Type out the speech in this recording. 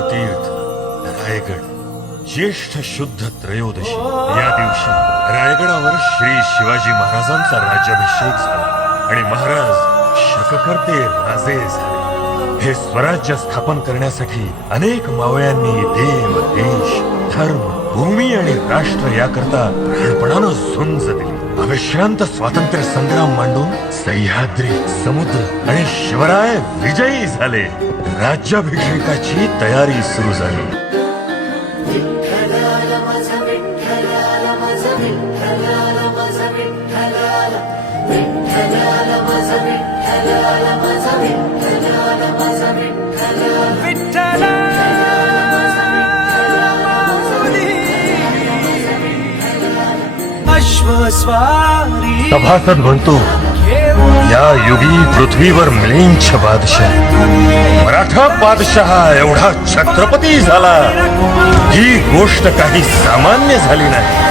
देवतीर्थ रायगड ज्येष्ठ शुद्ध त्रयोदशी या दिवशी रायगडावर श्री शिवाजी महाराजांचा राज्याभिषेक झाला आणि महाराज शककर्ते राजे झाले. हे स्वराज्य स्थापन करण्यासाठी अनेक मावळ्यांनी देव देश धर्म भूमी आणि राष्ट्र याकरता प्राणपणानं झुंज दिली. अविश्रांत स्वातंत्र्य संग्राम मांडून सह्याद्री समुद्र आणि शिवराय विजयी झाले. राज्याभिषेकाची तयारी सुरू झाली. सभासद म्हणतो, या युगी पृथ्वीवर मिलिंच बादशाह मराठा बादशाह एवढा छत्रपती झाला. ही गोष्ट काही सामान्य झाली नाही.